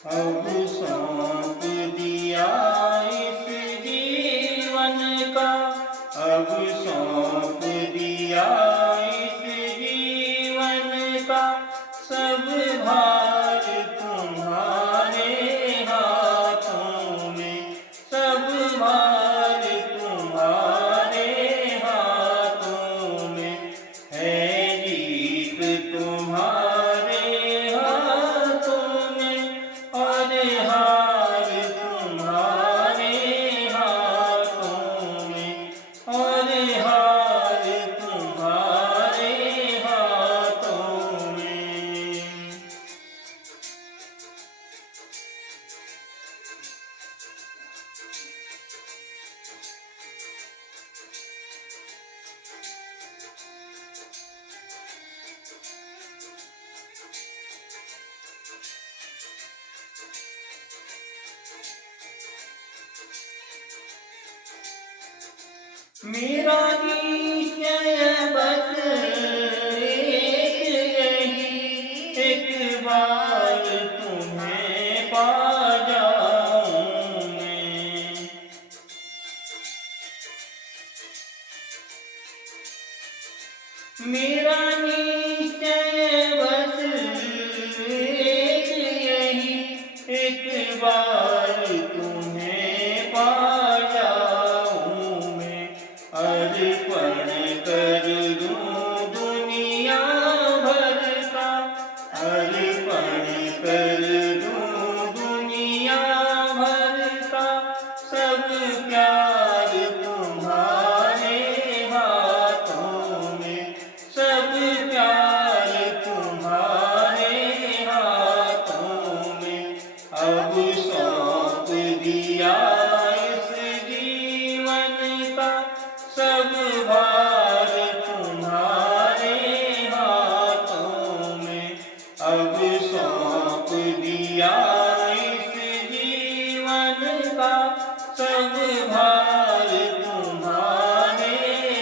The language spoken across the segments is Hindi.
अब सौंप दिया इस जीवन का, अब सौंप दिया इस जीवन का, सब भार तुम्हारे हाथों में, सब भार तुम्हारे हाथों में, है जीत तुम्हारे हाथों में, और हार तुम्हारे हाथों में, और हार तुम्हारे हाथों में। मेरा निश्चय बस एक यही, एक बार तुम्हें पा जाऊं मैं। मेरा निश्चय बस एक यही, एक बार तुम्हें पा जाऊं मैं। अर्पण कर दूं दुनिया भर का, अर्पण कर दूं दुनिया भर का, सब प्यार तुम्हारे हाथों में, सब प्यार तुम्हारे हाथों में। अब सौंप दिया इस जीवन का, सब भार तुम्हारे हाथों में। अब सौंप दिया इस जीवन का, सब भार तुम्हारे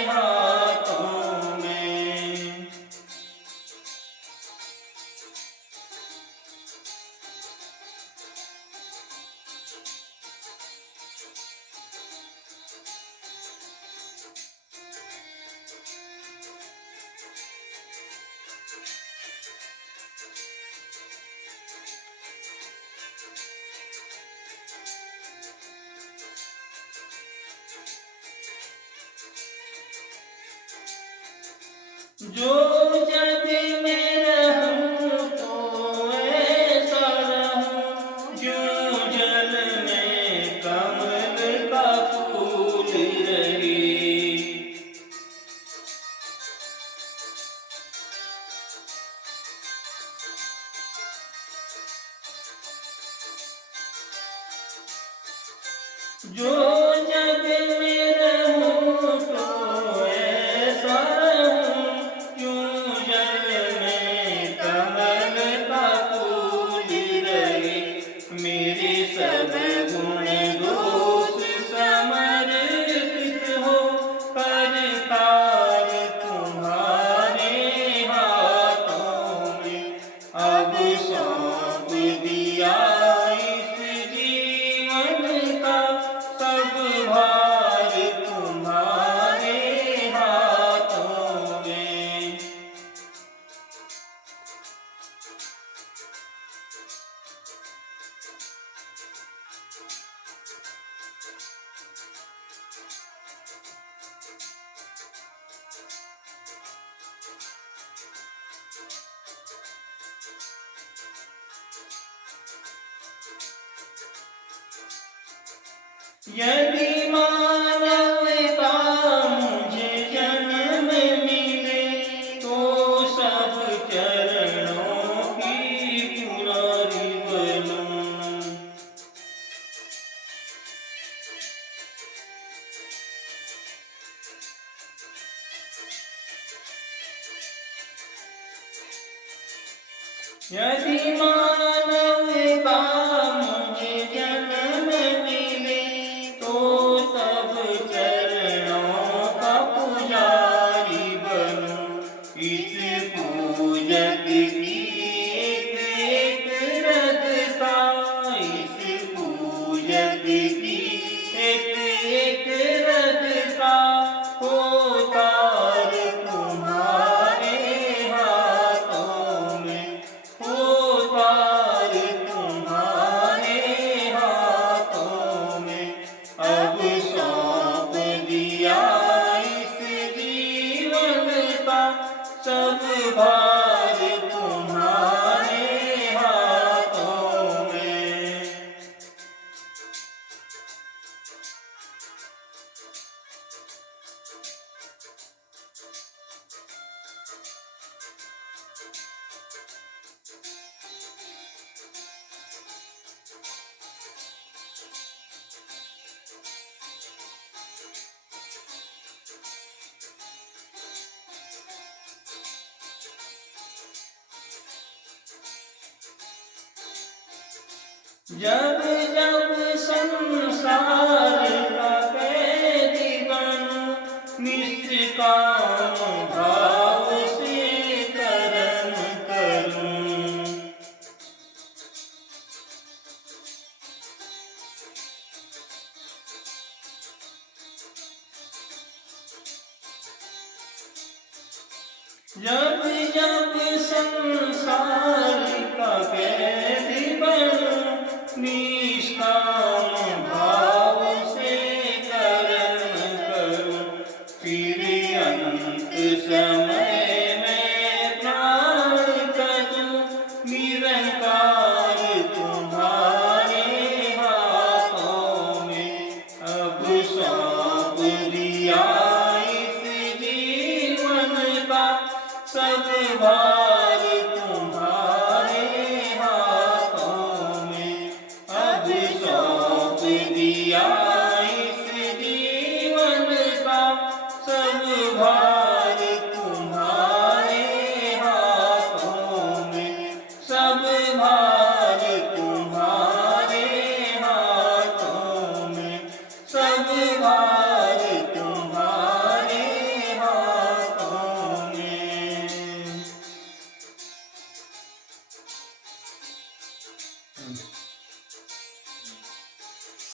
हाथों में। जो जग में रहूं तो ऐसा रहूं, जो जल में कमल का फूल रहे। जो जग में रहूं तो ऐसा रहूं, यूं जल में कमल का फूल रहे। मेरे सब गुण दोष समर्पित हो, करतार तुम्हारे हाथों में। अब सौंप दिया इस जीवन का, सब भार तुम्हारे हाथों में। यदि मानव का मुझे जन्म मिले, तो सब चरणों की पुरारी बनूं। यदि मानव का मुझे जन्म मिले, तो सब चरणों का पुजारी बनूं। इस पूजक की एक एक रग का रथ का होतार तुम्हारे हाथों में, होतार तुम्हारे हाथों में। अब सौंप दिया इस जीवन का सब भार तुम्हारे हाथों में। जब जब संसार का कैदी बनूं, निष्काम भाव से कर्म करूं। जब जब संसार का कैदी बनूं, निष्काम भाव